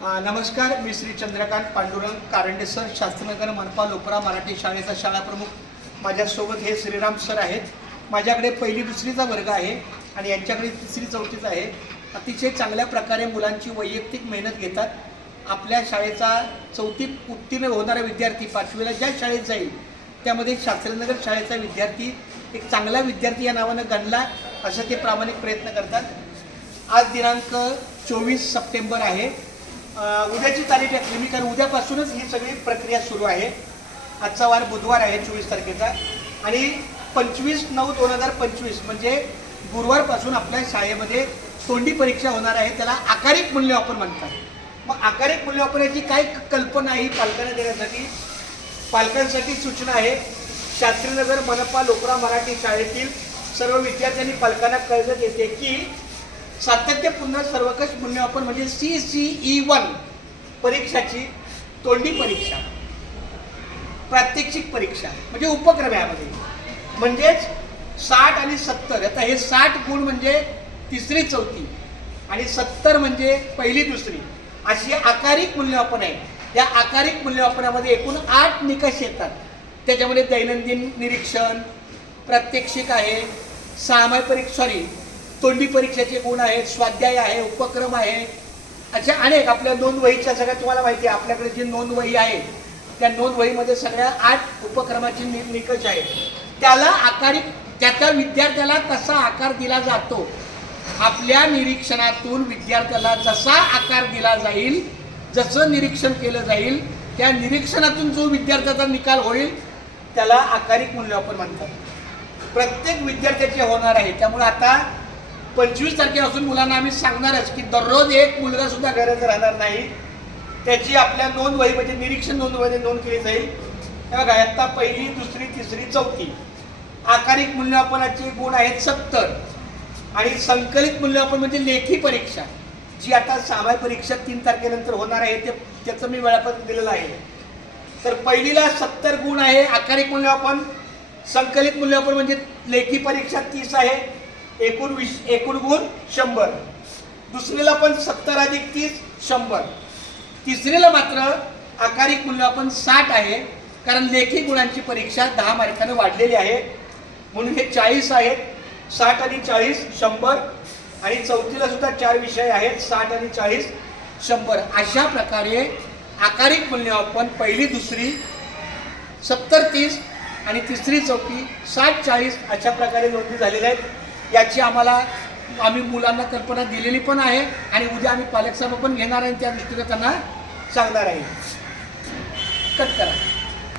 नमस्कार, मी श्री चंद्रकांत पांडुरंग कारंडे सर, शास्त्रनगर मनपा लोपरा मराठी शाळेचा शाळा प्रमुख. माझ्यासोबत हे श्रीराम सर आहेत. माझ्याकडे पहिली दुसरीचा वर्ग आहे आणि यांच्याकडे तिसरी चौथीचा आहे. अतिशय चांगल्या प्रकारे मुलांची वैयक्तिक मेहनत घेतात. आपल्या शाळेचा चौथीत उत्तीर्ण होणारा विद्यार्थी पाचवीला ज्या शाळेत जाईल त्यामध्ये शास्त्रनगर शाळेचा विद्यार्थी एक चांगला विद्यार्थी या नावानं गणला असं ते प्रामाणिक प्रयत्न करतात. आज दिनांक 24 सप्टेंबर आहे. उद्याची तारीख टाकली मी, कारण उद्यापासूनच ही सगळी प्रक्रिया सुरू आहे. आजचा वार बुधवार आहे 24 तारखेचा आणि 25/9/2025 म्हणजे गुरुवारपासून आपल्या शाळेमध्ये तोंडी परीक्षा होणार आहे. त्याला आकारिक मूल्यमापन म्हणतात. मग आकारिक मूल्यमापनाची काय कल्पना ही पालकांना देण्यासाठी पालकांसाठी सूचना आहे. शास्त्रीनगर मनपा लोकरा मराठी शाळेतील सर्व विद्यार्थ्यांनी पालकांना कळवण्यात येते की सातत्यपूर्ण सर्वकष मूल्यमापन म्हणजे CCE1 परीक्षाची तोंडी परीक्षा, प्रात्यक्षिक परीक्षा म्हणजे उपक्रम यामध्ये म्हणजेच 60 आणि 70. आता हे 60 गुण म्हणजे तिसरी चौथी आणि 70 म्हणजे पहिली दुसरी अशी आकारिक मूल्यमापन आहे. या आकारिक मूल्यमापनामध्ये एकूण 8 निकष येतात. त्याच्यामध्ये दैनंदिन निरीक्षण, प्रात्यक्षिक आहे, तोंडी परीक्षेचे गुण आहेत, स्वाध्याय आहे, उपक्रम आहे, अशा अनेक आपल्या नोंद वहीच्या सगळ्या तुम्हाला माहिती आहे. आपल्याकडे जी नोंद वही आहे त्या नोंद वहीमध्ये सगळ्या 8 उपक्रमाचे निकष आहेत. त्याला त्या विद्यार्थ्याला कसा आकार दिला जातो, आपल्या निरीक्षणातून विद्यार्थ्याला जसा आकार दिला जाईल, जसं निरीक्षण केलं जाईल, त्या निरीक्षणातून जो विद्यार्थ्याचा निकाल होईल त्याला आकारिक मूल्यमापन म्हणतात. प्रत्येक विद्यार्थ्याचे होणार आहे. त्यामुळे आता 25 तारखेपासून मुलांना आम्ही सांगणारच की दररोज एक मुलगा सुद्धा गरज राहणार नाही. त्याची आपल्या नोंद वहीमध्ये निरीक्षण नोंदमध्ये नोंद केली जाईल. बघा, आता पहिली दुसरी तिसरी चौथी आकारिक मूल्यमापनाचे गुण आहेत 70 आणि संकलित मूल्यमापन म्हणजे लेखी परीक्षा जी आता सामायिक परीक्षा 3 तारखेनंतर होणार आहे. त्याचं मी वेळापत्रक दिलेलं आहे. तर पहिलीला 70 गुण आहे आकारिक मूल्यमापन. संकलित मूल्यमापन म्हणजे लेखी परीक्षा 30 आहे, एकूण गुण 100. दुसरीला पण 70 + 30 100. तिसरीला मात्र आकारिक मूल्यमापन 60 आहे, कारण लेखी गुणांची परीक्षा 10 मार्काने वाढलेली आहे म्हणून हे 40 आहेत. 60 आणि 40 100 आणि चौथीला सुद्धा 4 विषय आहेत, 60 आणि 40 100. अशा प्रकारे आकारिक मूल्यमापन पहिली दुसरी 70 30 आणि तिसरी चौथी 60 40 अशा प्रकारे नोंदी झालेल्या आहेत. याची आम्ही मुलांना कल्पना दिलेली पण आहे आणि उद्या आम्ही पालक सभा पण घेणार आहे. त्या दृष्टीने त्यांना सांगणार आहे. कट करा.